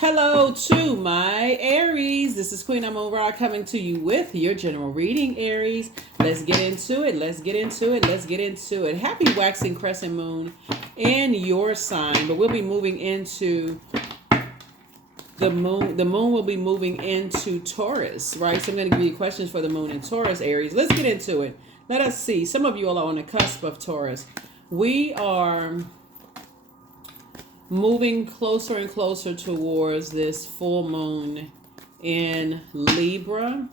Hello to my Aries. This is Queen Amun Ra coming to you with your general reading, Aries. Let's get into it. Let's get into it. Let's get into it. Happy waxing crescent moon in your sign. But we'll be moving into the moon. The moon will be moving into Taurus, right? So I'm going to give you questions for the moon in Taurus, Aries. Let's get into it. Let us see. Some of you all are on the cusp of Taurus. We are moving closer and closer towards this full moon in Libra.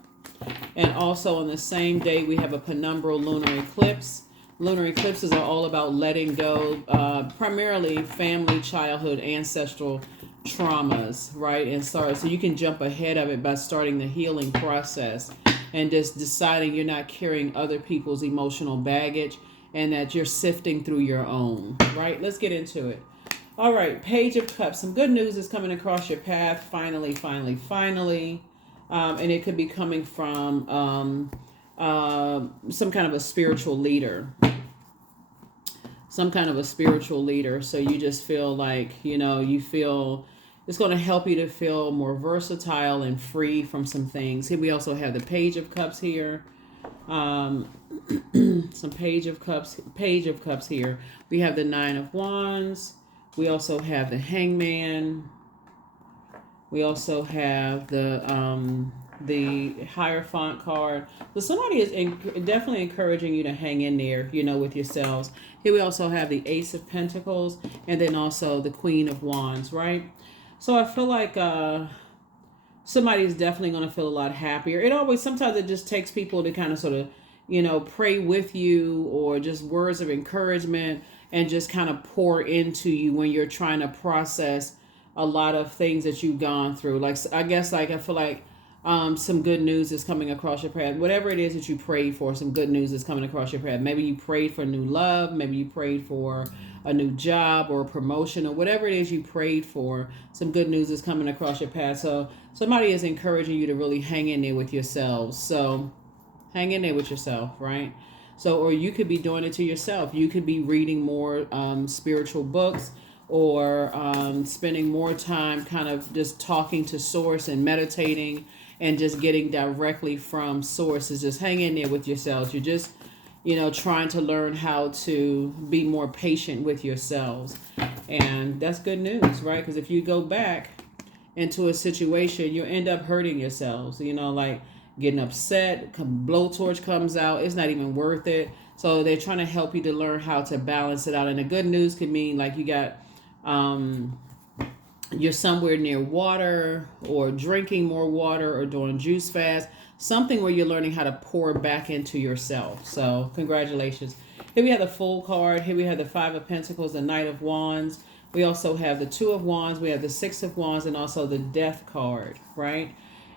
And also on the same day, we have a penumbral lunar eclipse. Lunar eclipses are all about letting go, primarily family, childhood, ancestral traumas, right? And so you can jump ahead of it by starting the healing process and just deciding you're not carrying other people's emotional baggage and that you're sifting through your own, right? Let's get into it. All right, Page of Cups. Some good news is coming across your path. Finally. And it could be coming from some kind of a spiritual leader. So you just feel like, you feel it's going to help you to feel more versatile and free from some things. Here we also have the Page of Cups here. Some Page of Cups here. We have the Nine of Wands. We also have the Hangman. We also have the Hierophant card. So somebody is definitely encouraging you to hang in there, with yourselves. Here we also have the Ace of Pentacles and then also the Queen of Wands, right? So I feel like somebody is definitely going to feel a lot happier. Sometimes it just takes people to kind of sort of, pray with you or just words of encouragement and just kind of pour into you when you're trying to process a lot of things that you've gone through. I feel like some good news is coming across your path. Whatever it is that you prayed for, some good news is coming across your path. Maybe you prayed for new love. Maybe you prayed for a new job or a promotion or whatever it is you prayed for. Some good news is coming across your path. So somebody is encouraging you to really hang in there with yourselves. So hang in there with yourself, right? So, or you could be doing it to yourself. You could be reading more spiritual books or spending more time kind of just talking to source and meditating and just getting directly from source. Is just hang in there with yourselves. You're just, trying to learn how to be more patient with yourselves. And that's good news, right? Because if you go back into a situation, you'll end up hurting yourselves, like getting upset, blowtorch comes out, it's not even worth it. So they're trying to help you to learn how to balance it out. And the good news could mean like you got, you're somewhere near water or drinking more water or doing juice fast, something where you're learning how to pour back into yourself. So congratulations. Here we have the Fool card. Here we have the Five of Pentacles, the Knight of Wands. We also have the Two of Wands. We have the Six of Wands and also the Death card, right?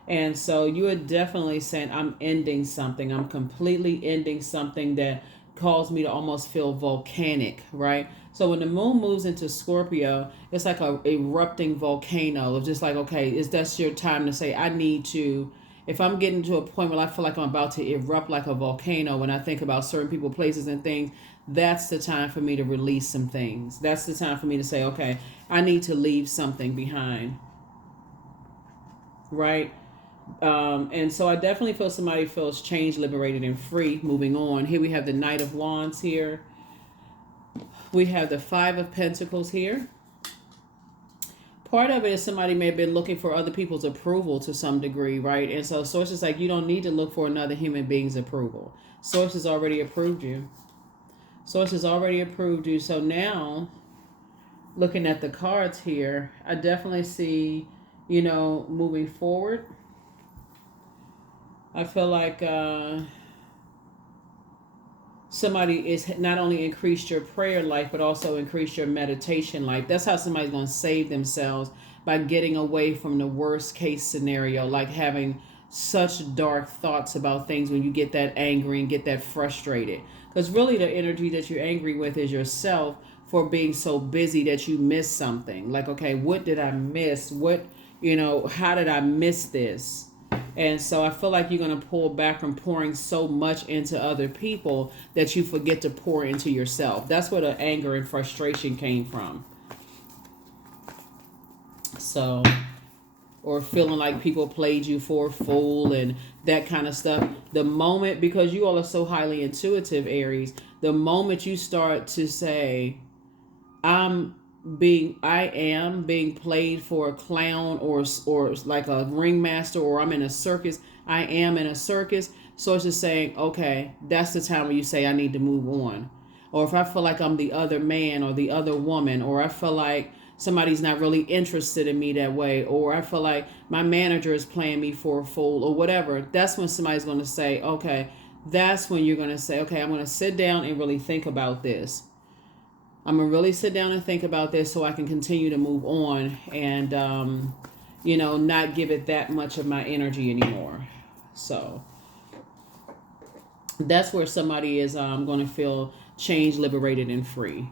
And so you are definitely saying, I'm ending something. I'm completely ending something that caused me to almost feel volcanic, right? So when the moon moves into Scorpio, it's like a erupting volcano. It's just like, okay, that's your time to say, I need to, if I'm getting to a point where I feel like I'm about to erupt like a volcano, when I think about certain people, places, and things, that's the time for me to release some things. That's the time for me to say, okay, I need to leave something behind, right? And so I definitely feel somebody feels changed, liberated, and free moving on. Here we have the Knight of Wands here. We have the Five of Pentacles here. Part of it is somebody may have been looking for other people's approval to some degree, right? And so Source is like, you don't need to look for another human being's approval. Source has already approved you. Source has already approved you. So now, looking at the cards here, I definitely see, moving forward. I feel like somebody is not only increased your prayer life, but also increased your meditation life. That's how somebody's going to save themselves, by getting away from the worst case scenario, like having such dark thoughts about things when you get that angry and get that frustrated. Because really the energy that you're angry with is yourself for being so busy that you miss something. Like, okay, what did I miss? How did I miss this? And so I feel like you're going to pull back from pouring so much into other people that you forget to pour into yourself. That's where the anger and frustration came from. So or feeling like people played you for a fool and that kind of stuff. The moment, because you all are so highly intuitive, Aries, the moment you start to say, I am being played for a clown or like a ringmaster, or I'm in a circus. I am in a circus. So it's just saying, okay, that's the time where you say I need to move on. Or if I feel like I'm the other man or the other woman, or I feel like somebody's not really interested in me that way, or I feel like my manager is playing me for a fool or whatever, that's when somebody's going to say, okay, that's when you're going to say, okay, I'm going to sit down and really think about this. I'm going to really sit down and think about this so I can continue to move on and, not give it that much of my energy anymore. So that's where somebody is going to feel changed, liberated, and free.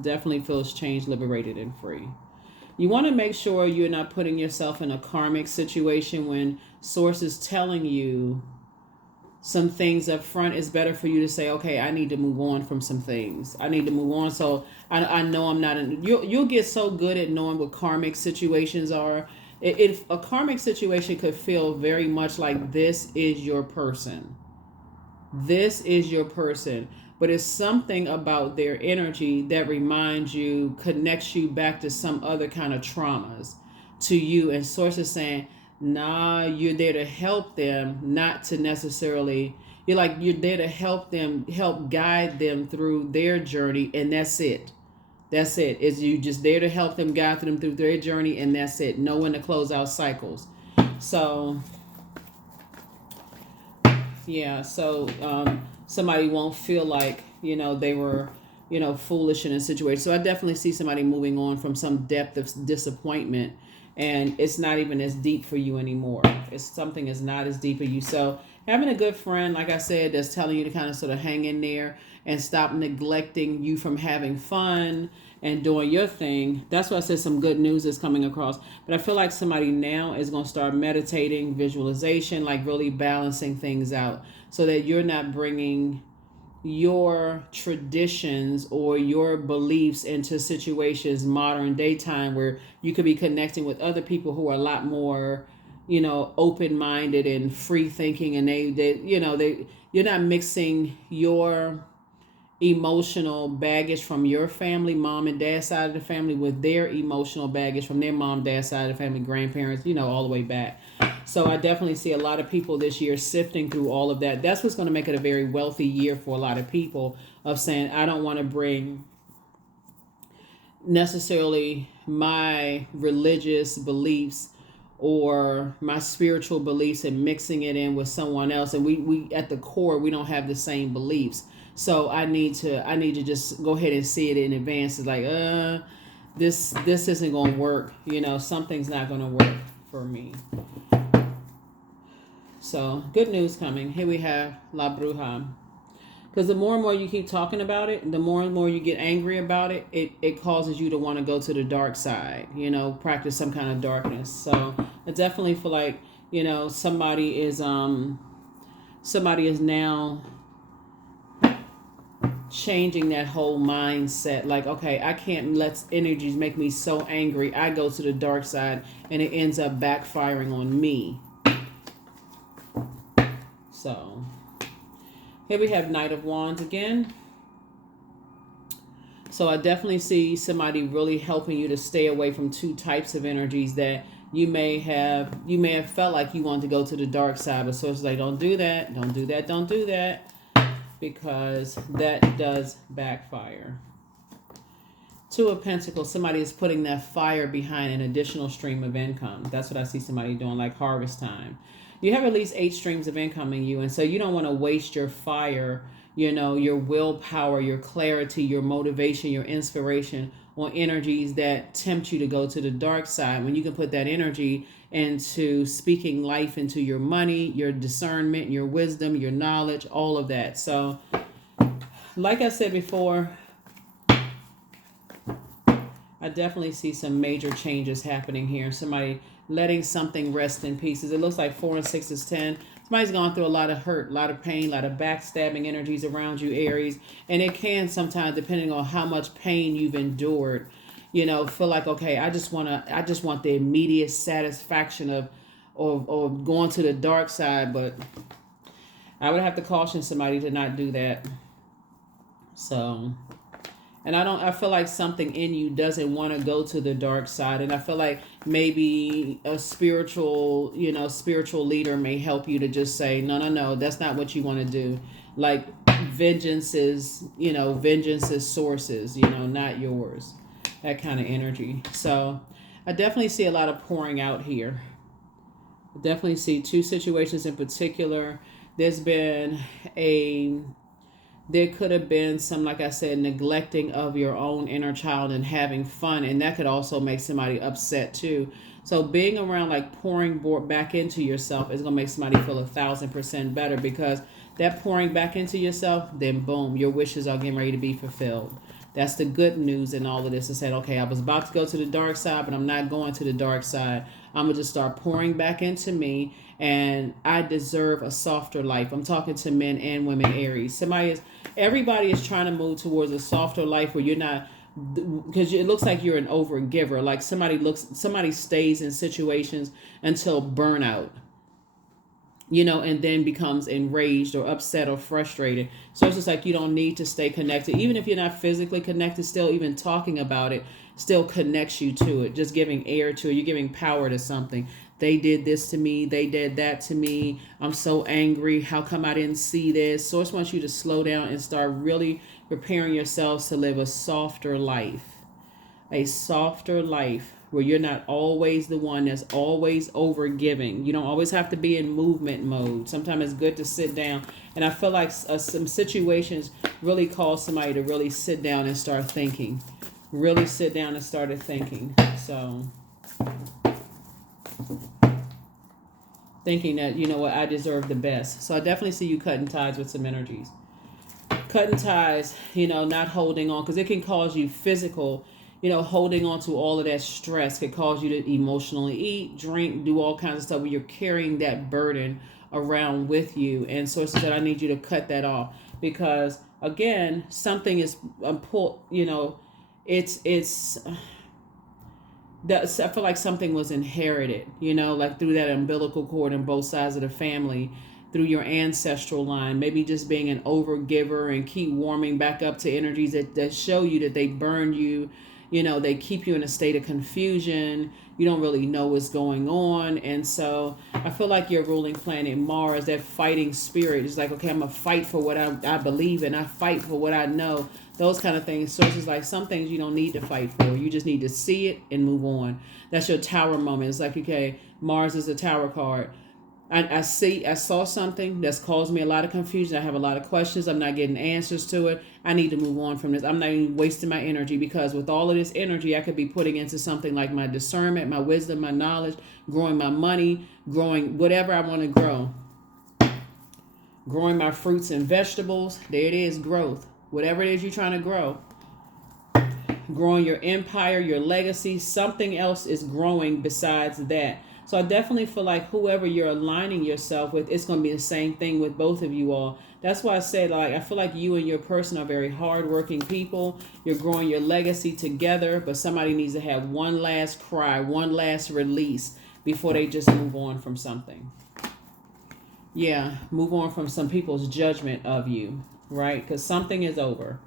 Definitely feels changed, liberated, and free. You want to make sure you're not putting yourself in a karmic situation when source is telling you some things up front. It's better for you to say, okay, I need to move on from some things. I need to move on. So I know I'm not in, you'll get so good at knowing what karmic situations are. If a karmic situation could feel very much like this is your person. This is your person. But it's something about their energy that reminds you, connects you back to some other kind of traumas to you. And source is saying, nah, you're there to help them, not to necessarily, you're there to help them, help guide them through their journey. And that's it. That's it. Is you just there to help them, guide them through their journey. And that's it. Know when to close out cycles. So, yeah. So, somebody won't feel like, they were, foolish in a situation. So I definitely see somebody moving on from some depth of disappointment, and it's not even as deep for you anymore. It's something is not as deep for you. So having a good friend, like I said, that's telling you to kind of sort of hang in there and stop neglecting you from having fun and doing your thing. That's why I said some good news is coming across. But I feel like somebody now is going to start meditating, visualization, like really balancing things out so that you're not bringing your traditions or your beliefs into situations modern day time where you could be connecting with other people who are a lot more open-minded and free thinking, and you're not mixing your emotional baggage from your family, mom and dad side of the family, with their emotional baggage from their mom, dad side of the family, grandparents, all the way back. So I definitely see a lot of people this year sifting through all of that. That's what's going to make it a very wealthy year for a lot of people, of saying, I don't want to bring necessarily my religious beliefs or my spiritual beliefs and mixing it in with someone else. And we at the core, we don't have the same beliefs. So I need to just go ahead and see it in advance. It's like, this isn't going to work. Something's not going to work for me. So good news coming. Here we have La Bruja. Because the more and more you keep talking about it, the more and more you get angry about it, it causes you to want to go to the dark side, practice some kind of darkness. So I definitely feel like, somebody is now changing that whole mindset. Like, okay, I can't let energies make me so angry. I go to the dark side and it ends up backfiring on me. So here we have Knight of Wands again. So I definitely see somebody really helping you to stay away from two types of energies that you may have felt like you want to go to the dark side, but so it's like, don't do that, don't do that, don't do that, because that does backfire. Two of Pentacles, somebody is putting that fire behind an additional stream of income. That's what I see somebody doing, like harvest time. You have at least 8 streams of income in you, and so you don't want to waste your fire, your willpower, your clarity, your motivation, your inspiration on energies that tempt you to go to the dark side, when you can put that energy into speaking life into your money, your discernment, your wisdom, your knowledge, all of that. So like I said before, I definitely see some major changes happening here. Somebody letting something rest in pieces. It looks like 4 and 6 is 10. Somebody's gone through a lot of hurt, a lot of pain, a lot of backstabbing energies around you, Aries. And it can sometimes, depending on how much pain you've endured, feel like, okay, I just want the immediate satisfaction of or going to the dark side. But I would have to caution somebody to not do that. So, and I feel like something in you doesn't want to go to the dark side. And I feel like maybe a spiritual leader may help you to just say, no, that's not what you want to do. Like vengeance is sources, not yours. That kind of energy. So I definitely see a lot of pouring out here. I definitely see two situations in particular. There could have been some, like I said, neglecting of your own inner child and having fun. And that could also make somebody upset too. So being around, like pouring back into yourself, is going to make somebody feel 1,000% better, because that pouring back into yourself, then boom, your wishes are getting ready to be fulfilled. That's the good news in all of this. Is saying, okay, I was about to go to the dark side, but I'm not going to the dark side. I'm going to just start pouring back into me, and I deserve a softer life. I'm talking to men and women, Aries. Everybody is trying to move towards a softer life where you're not, because it looks like you're an overgiver. Like somebody stays in situations until burnout, and then becomes enraged or upset or frustrated. So it's just like you don't need to stay connected. Even if you're not physically connected, still even talking about it still connects you to it. Just giving air to it. You're giving power to something. They did this to me. They did that to me. I'm so angry. How come I didn't see this? Source wants you to slow down and start really preparing yourselves to live a softer life. A softer life where you're not always the one that's always over giving. You don't always have to be in movement mode. Sometimes it's good to sit down. And I feel like some situations really cause somebody to really sit down and start thinking. Really sit down and started thinking. So thinking that, I deserve the best. So I definitely see you cutting ties with some energies. Cutting ties, not holding on, because it can cause you physical, holding on to all of that stress could cause you to emotionally eat, drink, do all kinds of stuff where you're carrying that burden around with you. And sources that I need you to cut that off, because again, something is I feel like something was inherited, like through that umbilical cord on both sides of the family, through your ancestral line, maybe just being an overgiver and keep warming back up to energies that show you that they burn you. They keep you in a state of confusion. You don't really know what's going on. And so I feel like your ruling planet Mars, that fighting spirit, is like, okay, I'm going to fight for what I believe in. I fight for what I know. Those kind of things. Sources like some things you don't need to fight for. You just need to see it and move on. That's your tower moment. It's like, okay, Mars is a tower card. I saw something that's caused me a lot of confusion. I have a lot of questions. I'm not getting answers to it. I need to move on from this. I'm not even wasting my energy, because with all of this energy, I could be putting into something like my discernment, my wisdom, my knowledge, growing my money, growing whatever I want to grow. Growing my fruits and vegetables. There it is, growth. Whatever it is you're trying to grow. Growing your empire, your legacy. Something else is growing besides that. So I definitely feel like whoever you're aligning yourself with, it's going to be the same thing with both of you all. That's why I say, like, I feel like you and your person are very hardworking people. You're growing your legacy together, but somebody needs to have one last cry, one last release before they just move on from something. Yeah, move on from some people's judgment of you, right? Because something is over.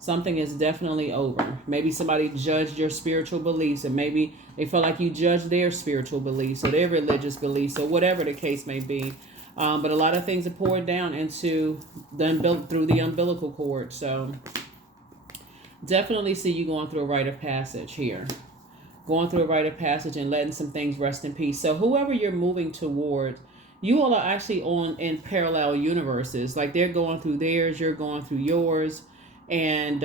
Something is definitely over. Maybe somebody judged your spiritual beliefs, and maybe they felt like you judged their spiritual beliefs or their religious beliefs, or whatever the case may be. But a lot of things are poured down into through the umbilical cord. So definitely see you going through a rite of passage here. Going through a rite of passage and letting some things rest in peace. So whoever you're moving towards, you all are actually in parallel universes. Like they're going through theirs, you're going through yours. And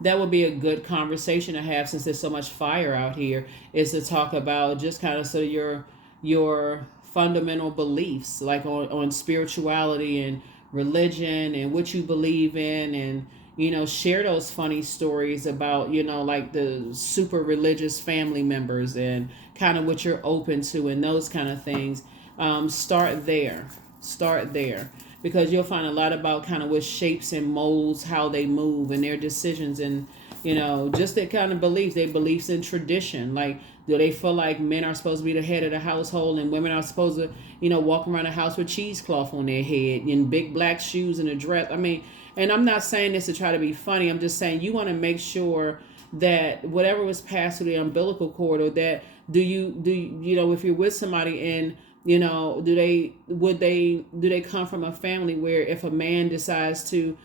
that would be a good conversation to have, since there's so much fire out here, is to talk about just kind of your fundamental beliefs, like on spirituality and religion and what you believe in, and share those funny stories about like the super religious family members and kind of what you're open to and those kind of things. Start there, because you'll find a lot about kind of what shapes and molds how they move and their decisions, and Just that kind of beliefs. They beliefs in tradition. Like, do they feel like men are supposed to be the head of the household and women are supposed to, walk around the house with cheesecloth on their head and big black shoes and a dress? I mean, and I'm not saying this to try to be funny. I'm just saying you want to make sure that whatever was passed through the umbilical cord, or that if you're with somebody and do they come from a family where if a man decides to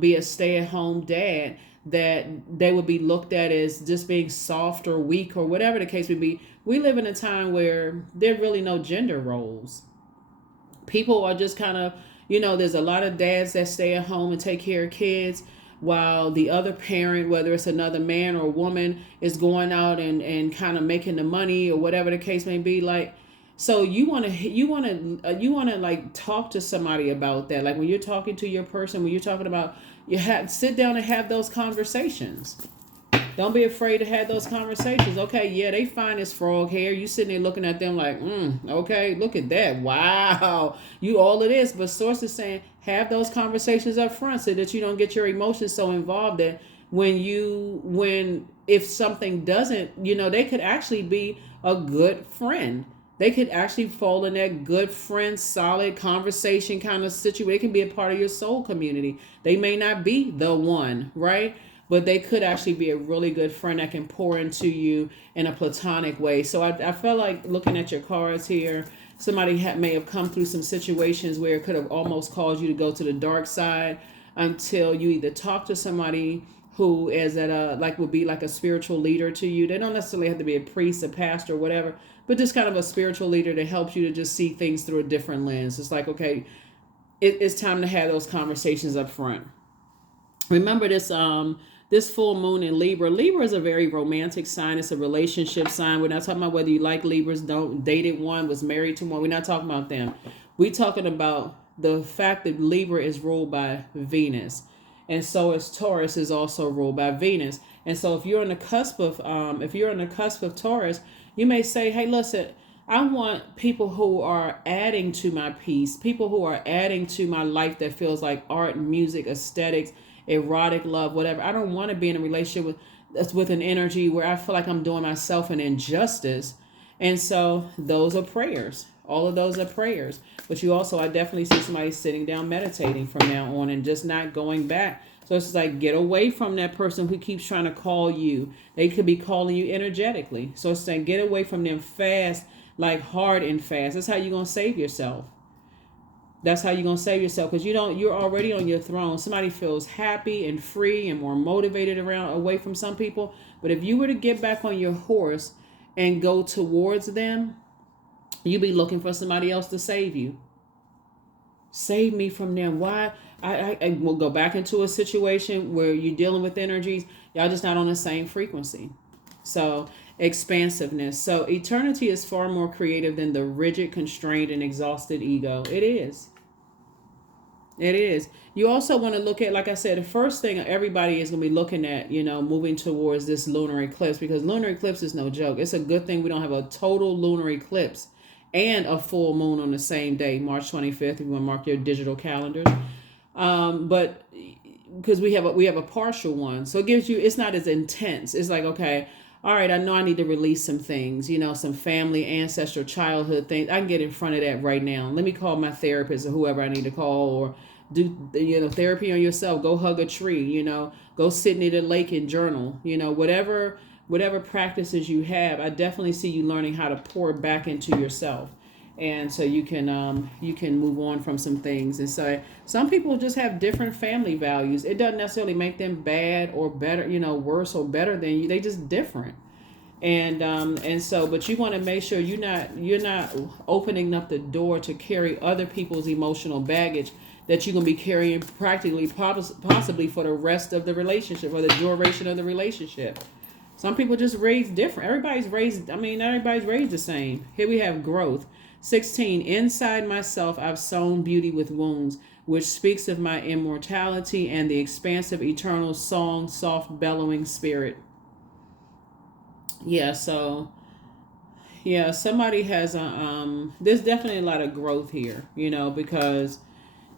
be a stay-at-home dad, that they would be looked at as just being soft or weak or whatever the case would be. We live in a time where there are really no gender roles. People are just kind of, there's a lot of dads that stay at home and take care of kids, while the other parent, whether it's another man or woman, is going out and kind of making the money or whatever the case may be. Like, so you want to like talk to somebody about that. Like when you're talking to your person, when you're talking about, sit down and have those conversations. Don't be afraid to have those conversations. Okay, yeah, they find this frog hair. You sitting there looking at them like, okay, look at that. Wow, you all of this. But Source is saying have those conversations up front so that you don't get your emotions so involved that if something doesn't, they could actually be a good friend. They could actually fall in that good friend, solid conversation kind of situation. They can be a part of your soul community. They may not be the one, right? But they could actually be a really good friend that can pour into you in a platonic way. So I felt like looking at your cards here, somebody may have come through some situations where it could have almost caused you to go to the dark side until you either talk to somebody who is would be like a spiritual leader to you. They don't necessarily have to be a priest, a pastor, whatever, but just kind of a spiritual leader that helps you to just see things through a different lens. It's like, okay, it's time to have those conversations up front. Remember this full moon in Libra. Libra is a very romantic sign. It's a relationship sign. We're not talking about whether you like Libras, don't dated one, was married to one. We're not talking about them. We're talking about the fact that Libra is ruled by Venus. And so is Taurus is also ruled by Venus. And so if you're on the cusp of Taurus, you may say, hey, listen, I want people who are adding to my peace, people who are adding to my life that feels like art, music, aesthetics, erotic love, whatever. I don't want to be in a relationship with an energy where I feel like I'm doing myself an injustice. And so those are prayers. All of those are prayers. But I definitely see somebody sitting down meditating from now on and just not going back. So it's like, get away from that person who keeps trying to call you. They could be calling you energetically. So it's saying, get away from them fast, like hard and fast. That's how you're going to save yourself. That's how you're going to save yourself, because you're already on your throne. Somebody feels happy and free and more motivated away from some people. But if you were to get back on your horse and go towards them, you'd be looking for somebody else to save you. Save me from them. Why? I will go back into a situation where you're dealing with energies. Y'all just not on the same frequency. So expansiveness. So eternity is far more creative than the rigid, constrained, and exhausted ego. It is. It is. You also want to look at, like I said, the first thing everybody is going to be looking at, moving towards this lunar eclipse, because lunar eclipse is no joke. It's a good thing we don't have a total lunar eclipse and a full moon on the same day, March 25th, if you want to mark your digital calendars. But because we have a partial one, so it gives you, it's not as intense. It's like, okay, all right, I know I need to release some things, some family, ancestral, childhood things. I can get in front of that right now. Let me call my therapist or whoever I need to call, or do, therapy on yourself. Go hug a tree, go sit near the lake and journal, whatever practices you have. I definitely see you learning how to pour back into yourself. And so you can move on from some things. And so some people just have different family values. It doesn't necessarily make them bad or better, worse or better than you. They just different. And so, but you want to make sure you're not opening up the door to carry other people's emotional baggage that you're going to be carrying practically, possibly for the rest of the relationship or the duration of the relationship. Some people just raised different. Everybody's raised the same. Here we have growth. 16, inside myself I've sown beauty with wounds, which speaks of my immortality and the expansive eternal song, soft bellowing spirit. Yeah, so somebody has there's definitely a lot of growth here, because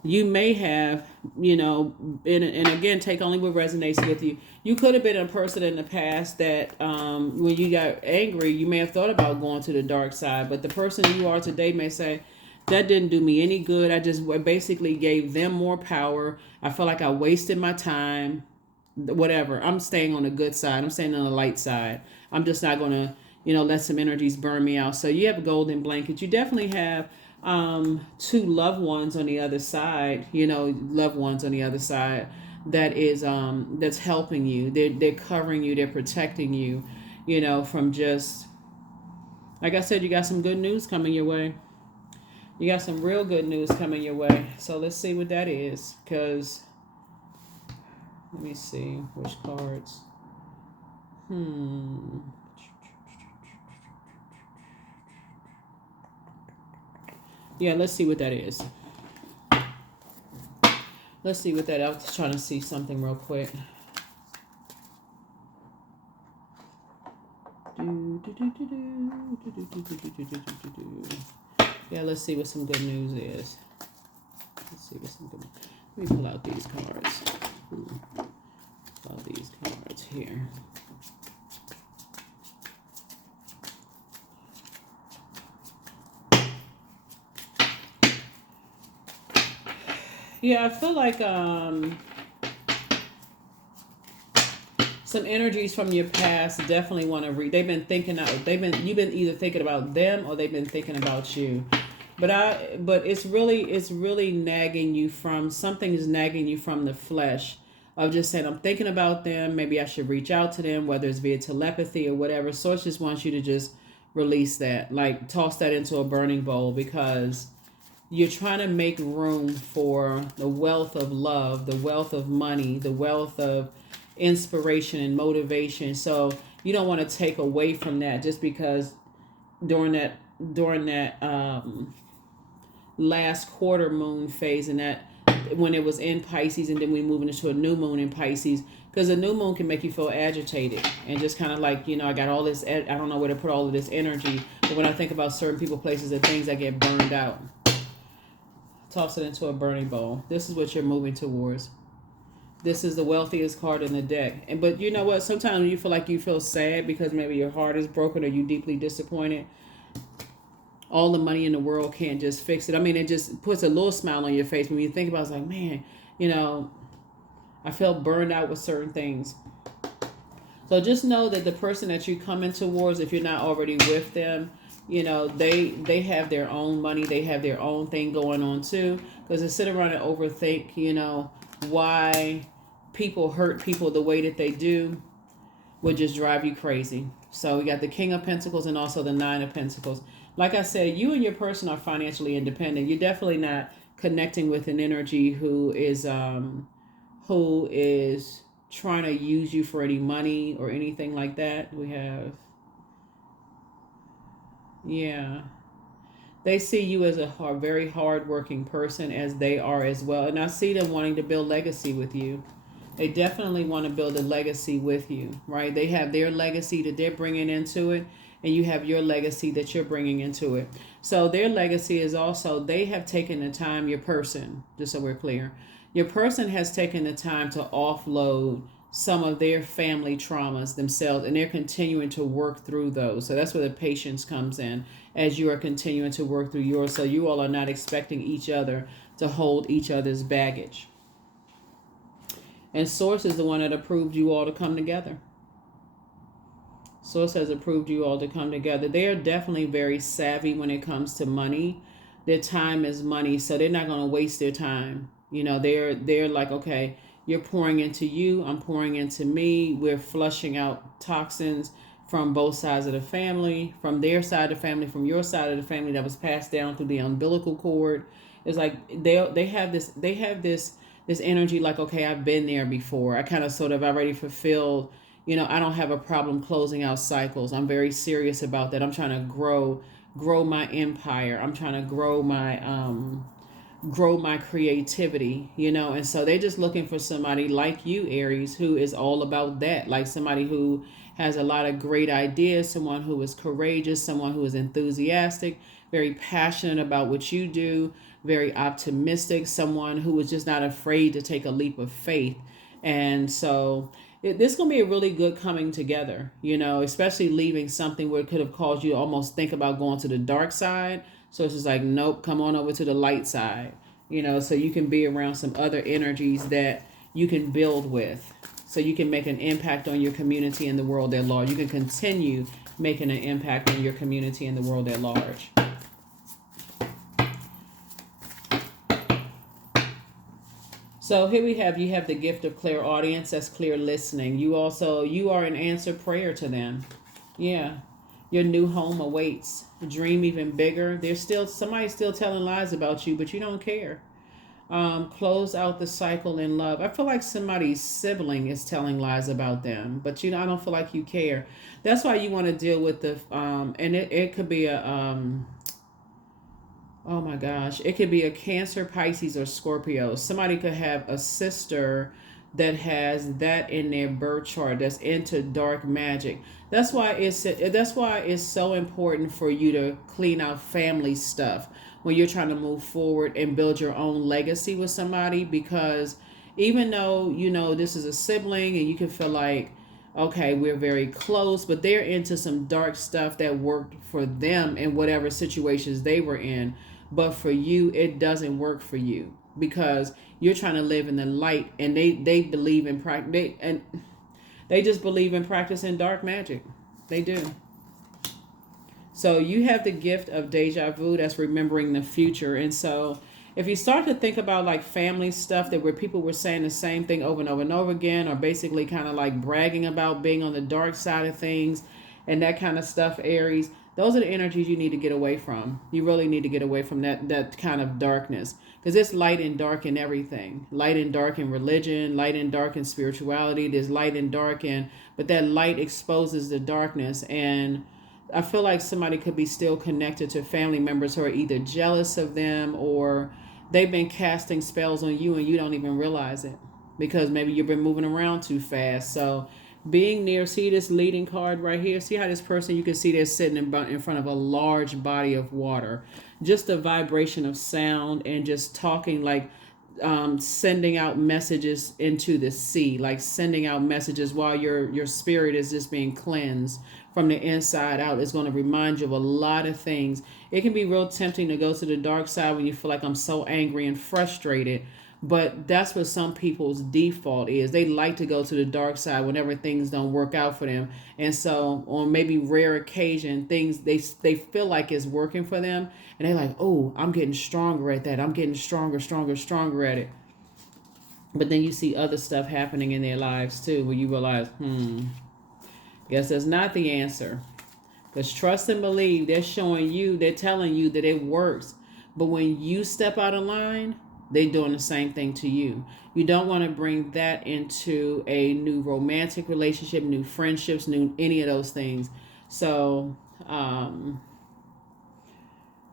you may have, and again, take only what resonates with you. You could have been a person in the past that when you got angry, you may have thought about going to the dark side. But the person you are today may say, that didn't do me any good. I just basically gave them more power. I felt like I wasted my time. Whatever. I'm staying on the good side. I'm staying on the light side. I'm just not going to, let some energies burn me out. So you have a golden blanket. You definitely have two loved ones on the other side, loved ones on the other side that is that's helping you. They're covering you, they're protecting you, from just, like I said, you got some good news coming your way. You got some real good news coming your way. So let's see what that is, because let me see which cards. Yeah, let's see what that is. Let's see what that is. I was trying to see something real quick. Yeah, let's see what some good news is. Let's see what some good. Let me pull out these cards. Pull out these cards here. Yeah, I feel like some energies from your past definitely want to read. They've been thinking out. You've been either thinking about them or they've been thinking about you. But it's really nagging you from something is nagging you from the flesh of just saying, I'm thinking about them. Maybe I should reach out to them, whether it's via telepathy or whatever. Source just wants you to just release that, like toss that into a burning bowl, because you're trying to make room for the wealth of love, the wealth of money, the wealth of inspiration and motivation. So you don't want to take away from that just because during that last quarter moon phase, and that when it was in Pisces, and then we moving into a new moon in Pisces, because a new moon can make you feel agitated and just kind of like, I got all this, I don't know where to put all of this energy. But when I think about certain people, places, and things, I get burned out. Toss it into a burning bowl. This is what you're moving towards. This is the wealthiest card in the deck. But you know what? Sometimes you feel like you feel sad because maybe your heart is broken or you deeply disappointed. All the money in the world can't just fix it. I mean, it just puts a little smile on your face when you think about it. It's like, man, I felt burned out with certain things. So just know that the person that you're coming towards, if you're not already with them, they have their own money. They have their own thing going on too. Because to sit around and overthink, why people hurt people the way that they do would just drive you crazy. So we got the King of Pentacles and also the Nine of Pentacles. Like I said, you and your person are financially independent. You're definitely not connecting with an energy who is trying to use you for any money or anything like that. We have, yeah. They see you as a very hard-working person, as they are as well. And I see them wanting to build legacy with you. They definitely want to build a legacy with you, right? They have their legacy that they're bringing into it, and you have your legacy that you're bringing into it. So their legacy is also, they have taken the time, your person, just so we're clear, your person has taken the time to offload some of their family traumas themselves, and they're continuing to work through those. So that's where the patience comes in, as you are continuing to work through yours. So you all are not expecting each other to hold each other's baggage. And Source is the one that approved you all to come together. Source has approved you all to come together. They are definitely very savvy when it comes to money. Their time is money, so they're not going to waste their time. They're like, okay, you're pouring into you, I'm pouring into me. We're flushing out toxins from both sides of the family, from their side of the family, from your side of the family, that was passed down through the umbilical cord. It's like they have this energy like, okay, I've been there before. I kind of sort of already fulfilled, I don't have a problem closing out cycles. I'm very serious about that. I'm trying to grow my empire. I'm trying to grow my creativity, and so they're just looking for somebody like you, Aries, who is all about that, like somebody who has a lot of great ideas, someone who is courageous, someone who is enthusiastic, very passionate about what you do, very optimistic, someone who is just not afraid to take a leap of faith. And so this is going to be a really good coming together, especially leaving something where it could have caused you to almost think about going to the dark side. So it's just like, nope, come on over to the light side, so you can be around some other energies that you can build with. So you can make an impact on your community and the world at large. You can continue making an impact on your community and the world at large. So here you have the gift of clairaudience. That's clear listening. You are an answered prayer to them. Yeah. Your new home awaits. Dream even bigger. Somebody's still telling lies about you, but you don't care. Close out the cycle in love. I feel like somebody's sibling is telling lies about them, but I don't feel like you care. That's why you want to deal with and it could be oh my gosh, it could be a Cancer, Pisces, or Scorpio. Somebody could have a sister that has that in their birth chart that's into dark magic. That's why it's so important for you to clean out family stuff when you're trying to move forward and build your own legacy with somebody, because even though this is a sibling and you can feel like, okay, we're very close, but they're into some dark stuff that worked for them in whatever situations they were in. But for you, it doesn't work for you because you're trying to live in the light, and they believe in they just believe in practicing dark magic. They do. So you have the gift of deja vu, that's remembering the future. And so if you start to think about like family stuff where people were saying the same thing over and over and over again, or basically kind of like bragging about being on the dark side of things and that kind of stuff, Aries, those are the energies you need to get away from. You really need to get away from that kind of darkness, because it's light and dark in everything. Light and dark in religion, light and dark in spirituality. There's light and dark but that light exposes the darkness. And I feel like somebody could be still connected to family members who are either jealous of them, or they've been casting spells on you and you don't even realize it because maybe you've been moving around too fast. So being near, see this leading card right here? See how this person, you can see they're sitting in front of a large body of water. Just the vibration of sound and just talking, like sending out messages into the sea, like sending out messages while your spirit is just being cleansed from the inside out. Is going to remind you of a lot of things. It can be real tempting to go to the dark side when you feel like, I'm so angry and frustrated. But that's what some people's default is. They like to go to the dark side whenever things don't work out for them. And so on maybe rare occasion, things they feel like it's working for them. And they're like, oh, I'm getting stronger at that. I'm getting stronger at it. But then you see other stuff happening in their lives too, where you realize, guess that's not the answer. Because trust and believe, they're telling you that it works. But when you step out of line, they're doing the same thing to you. You don't want to bring that into a new romantic relationship, new friendships, new any of those things. So,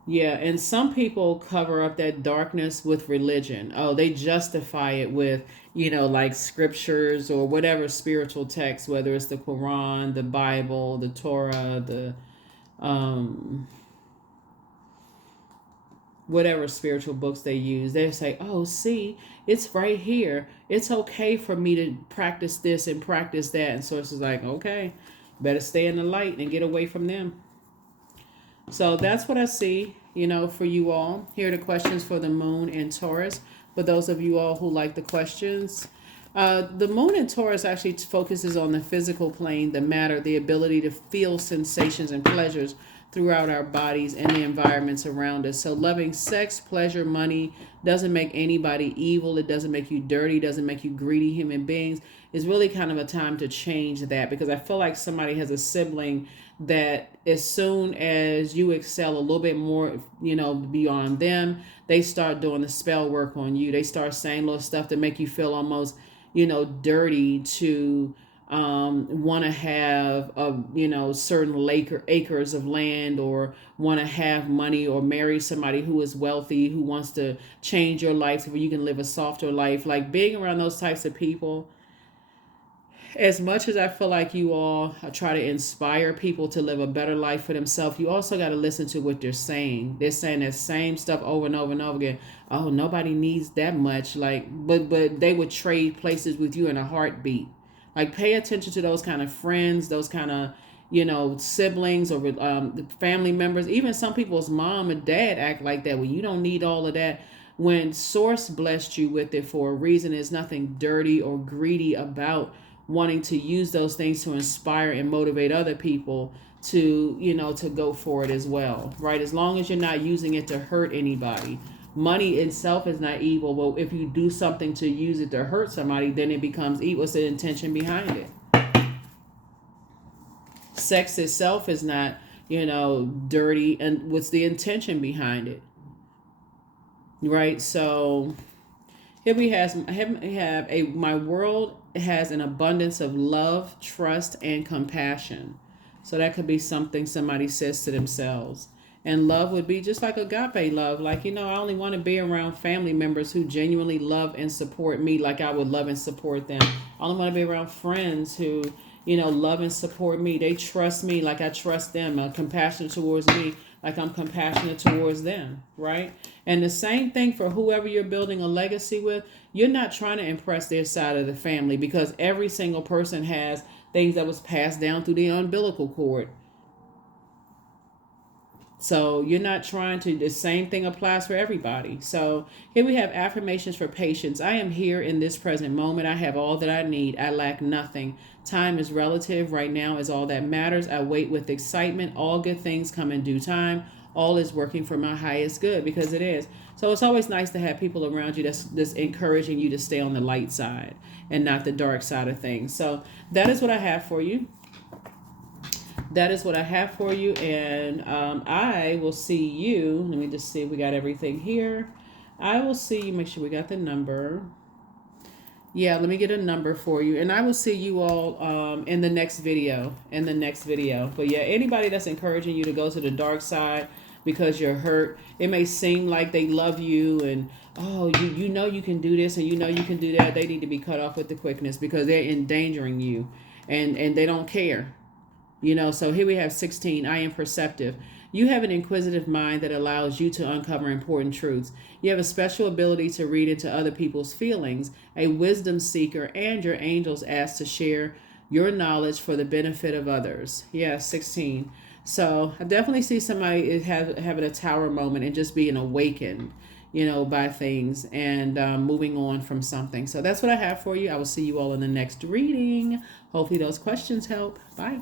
yeah, and some people cover up that darkness with religion. Oh, they justify it with, like scriptures or whatever spiritual text, whether it's the Quran, the Bible, the Torah, the whatever spiritual books they use. They say, oh, see, it's right here. It's okay for me to practice this and practice that. And so it's like, okay, better stay in the light and get away from them. So that's what I see, for you all. Here are the questions for the moon and Taurus. For those of you all who like the questions, the moon in Taurus actually focuses on the physical plane, the matter, the ability to feel sensations and pleasures throughout our bodies and the environments around us. So loving sex, pleasure, money doesn't make anybody evil. It doesn't make you dirty. Doesn't make you greedy human beings. It's really kind of a time to change that, because I feel like somebody has a sibling that as soon as you excel a little bit more, beyond them, they start doing the spell work on you. They start saying little stuff to make you feel almost, dirty to want to have certain acres of land, or want to have money, or marry somebody who is wealthy, who wants to change your life so you can live a softer life. Like being around those types of people, as much as I feel like you all try to inspire people to live a better life for themselves, you also got to listen to what they're saying. They're saying that same stuff over and over and over again. Oh, nobody needs that much. Like, but they would trade places with you in a heartbeat. Like, pay attention to those kind of friends, those kind of, siblings or family members. Even some people's mom and dad act like that. Well, you don't need all of that. When Source blessed you with it for a reason, there's nothing dirty or greedy about wanting to use those things to inspire and motivate other people to, to go for it as well, right? As long as you're not using it to hurt anybody. Money itself is not evil. Well, if you do something to use it to hurt somebody, then it becomes evil. What's the intention behind it? Sex itself is not, dirty. And what's the intention behind it? Right? So here we have my world has an abundance of love, trust, and compassion. So that could be something somebody says to themselves. And love would be just like agape love. Like, I only want to be around family members who genuinely love and support me like I would love and support them. I only want to be around friends who, love and support me. They trust me like I trust them. Compassionate towards me like I'm compassionate towards them, right? And the same thing for whoever you're building a legacy with. You're not trying to impress their side of the family, because every single person has things that was passed down through the umbilical cord. So you're not trying to, the same thing applies for everybody. So here we have affirmations for patience. I am here in this present moment. I have all that I need. I lack nothing. Time is relative. Right now is all that matters. I wait with excitement. All good things come in due time. All is working for my highest good, because it is. So it's always nice to have people around you that's encouraging you to stay on the light side and not the dark side of things. So that is what I have for you. That is what I have for you, and I will see you. Let me just see if we got everything here. I will see you. Make sure we got the number. Yeah, let me get a number for you, and I will see you all in the next video. But yeah, anybody that's encouraging you to go to the dark side because you're hurt, it may seem like they love you and, oh, you know you can do this and you know you can do that. They need to be cut off with the quickness, because they're endangering you, and they don't care. So here we have 16. I am perceptive. You have an inquisitive mind that allows you to uncover important truths. You have a special ability to read into other people's feelings, a wisdom seeker, and your angels ask to share your knowledge for the benefit of others. Yeah, 16. So I definitely see somebody having a tower moment and just being awakened, by things and moving on from something. So that's what I have for you. I will see you all in the next reading. Hopefully those questions help. Bye.